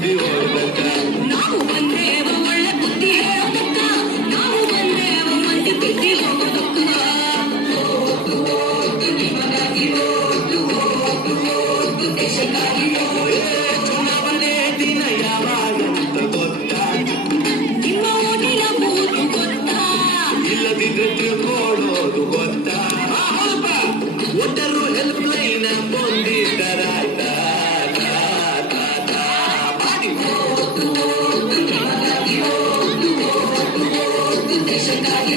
ಬುದ್ಧಿ ಓದಕ್ಕ ನಾವು ಬಂದೇವ ಒಳ್ಳೆ ಬುದ್ಧಿ ಹೇಳೋದಕ್ಕ ನಾವು ಬಂದೇವ ಮಂದಿ ಬಿದ್ದಿ ಹೋಗೋದಕ್ಕ ದೇಶಕ್ಕಾಗಿ ಚುನಾವಣೆ ದಿನ ಯಾವಾಗಂತ ಗೊತ್ತಾ ನಿಮ್ಮ ಓಟಿನ ಬೂತು ಗೊತ್ತಾ ಇಲ್ಲದಿದ್ರೆ ತಿಳ್ಕೊಳ್ಳೋದು ಗೊತ್ತಾ ಒಟ್ಟರು ಹೆಲ್ಪ್ ಲೈನ್ ಬಂದಿದ್ದರಾಯ್ತಾ ಮಾಡಿ ದೇಶಕ್ಕಾಗಿ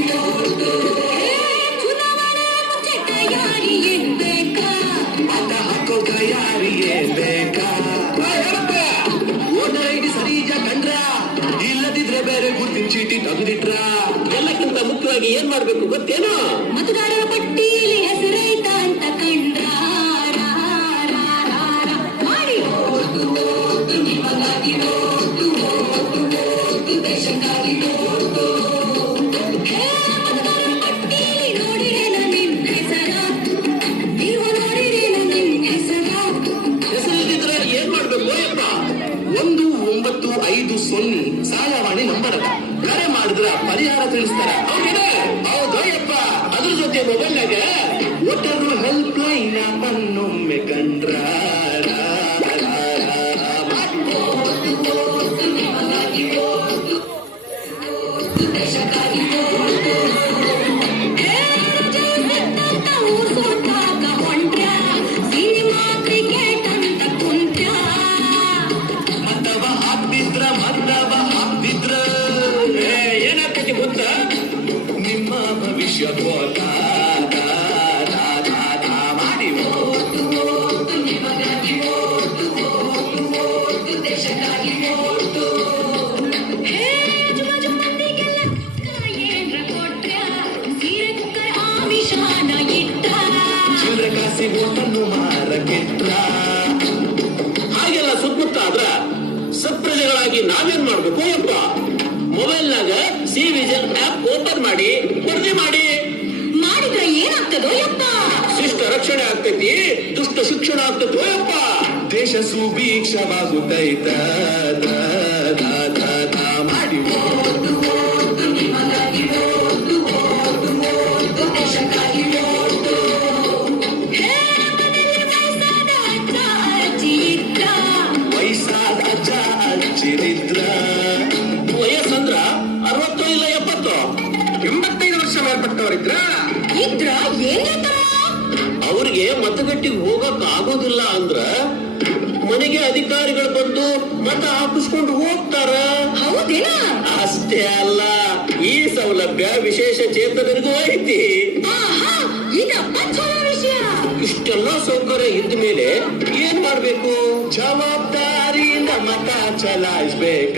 ಚುನಾವಣೆ ಮುಂಚೆ ತಯಾರಿ ಇರ್ಬೇಕಾ ಮತ ಹಾಕೋ ತಯಾರಿಯೇ ಬೇಕಾ ವೋಟರ್ ಐಡಿ ಸರಿಜ ಕಂಡ್ರ ಇಲ್ಲದಿದ್ರೆ ಬೇರೆ ಗುರ್ತಿನ ಚೀಟಿ ತಂದಿಟ್ರ ಎಲ್ಲಕ್ಕಿಂತ ಮುಖ್ಯವಾಗಿ ಏನ್ ಮಾಡ್ಬೇಕು ಗೊತ್ತೇನೋ ಮತದಾರರ ಪಟ್ಟಿಯಲ್ಲಿ ಹೆಸರೈತ ಅಂತ ಕಂಡ್ರ ಮಾಡಿ ದೇಶಕ್ಕಾಗಿ ಮತದಾರರ ಪಟ್ಟಿಯಲ್ಲಿ ನೋಡಿರೇನ ನಿನ್ನ ಹೆಸರ ನೀವು ನೋಡಿರೇನ ನಿನ್ನ ಹೆಸರ ಹೆಸರಿದ್ರೆ ಏನ್ ಮಾಡ್ಬೇಕು ಯಪ್ಪ 1950 ಸಹಾಯವಾಣಿ ನಂಬರ್ ಅದ ಕರೆ ಮಾಡಿದ್ರ ಪರಿಹಾರ ತಿಳಿಸ್ತಾರ ಹೌದು ಯಪ್ಪ ಅದ್ರ ಜೊತೆ ಮೊಬೈಲ್ನಾಗ ಒಟ್ಟರು ಹೆಲ್ಪ್ ಲೈನ್ ಮನ್ನೊಮ್ಮೆ ಕಂಡ್ರ ಮತವ ಹಾಕ್ತಿದ್ರ ಏನಾಗ್ತೈತಿ ಗೊತ್ತ ನಿಮ್ಮ ಭವಿಷ್ಯ ಗೋತ ಮಾಡಿ ಚಿಲ್ಲರೆ ಕಾಸಿ ಓಟನ್ನು ಮಾರಕೆಟ್ರ ಹಾಗೆಲ್ಲ ಸುತ್ತಮುತ್ತ ಆದ್ರ ಸತ್ಪ್ರಜೆಗಳಾಗಿ ನಾವೇನ್ ಮಾಡ್ಬೇಕು ಯಪ್ಪ ಮೊಬೈಲ್ನಾಗ ಸಿ ವಿಜಿಲ್ ಆಪ್ ಓಪನ್ ಮಾಡಿ ವರದಿ ಮಾಡಿ ಮಾಡಿದ್ರೆ ಏನಾಗ್ತದೋ ಯಪ್ಪ ಶಿಷ್ಟ ರಕ್ಷಣೆ ಆಗ್ತೈತಿ ದುಷ್ಟ ಶಿಕ್ಷಣ ಆಗ್ತೈತೋ ಯಪ್ಪ ದೇಶ ಸುಭೀಕ್ಷವಾಗುತ್ತೈತ ಮಾಡಿ ವಯಸ್ಸಾದ ಅಜ್ಜ ಅಜ್ಜಿರಿದ್ರ ವಯಸ್ಸಂದ್ರ 60 ಇಲ್ಲ 70 85 ವರ್ಷ ಮೇಲ್ಪಟ್ಟವರಿದ್ರ ಇದ್ರ ಏನಾಯ್ತಮ್ಮ ಅವ್ರಿಗೆ ಮತಗಟ್ಟಿಗೆ ಹೋಗಕ್ ಆಗೋದಿಲ್ಲ ಅಂದ್ರ ಮನೆಗೆ ಅಧಿಕಾರಿಗಳು ಬಂದು ಮತ ಹಾಕಿಸ್ಕೊಂಡು ಹೋಗ್ತಾರ ಹೌದೇನಾ ಅಷ್ಟೇ ಅಲ್ಲ ಈ ಸೌಲಭ್ಯ ವಿಶೇಷ ಚೇತನರಿಗೂ ಐತಿ ಆಹಾ ಇದಪ್ಪ ಚಲೋ ವಿಷಯ ಇಷ್ಟೆಲ್ಲ ಸೌಕರ್ಯ ಇದ್ದ ಮೇಲೆ ಏನ್ ಮಾಡ್ಬೇಕು ಜವಾಬ್ದಾರಿಯಿಂದ ಮತ ಚಲಾಯಿಸ್ಬೇಕ